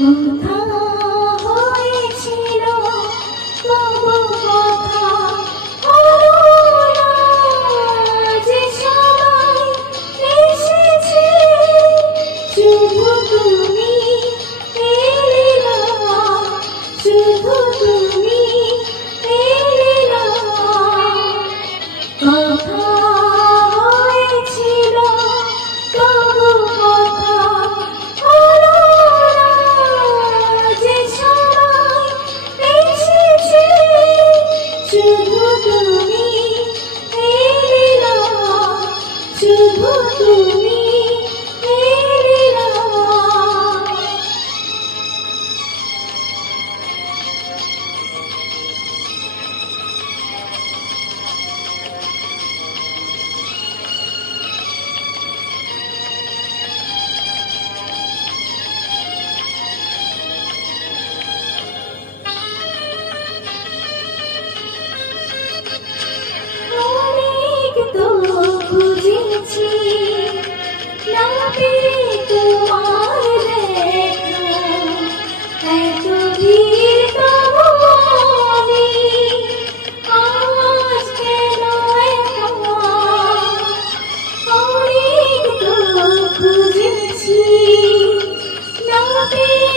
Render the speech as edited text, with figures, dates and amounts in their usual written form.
কথা হয়েছিল তবু কথা হলো না, যে সবাই এসেছে শুধু তুমি এলে না, শুধু তুমি এলে না। কথা হয়েছিল তবু কথা হলো না, যে সবাই এসেছে শুধু তুমি এলে না, শুধু তুমি এলে না। অনেক তো খুঁজেছি না পেয়ে তোমার দেখা, এত ভিড় তবু আমি আজ কেন একা। অনেক তো খুঁজেছি না পেয়ে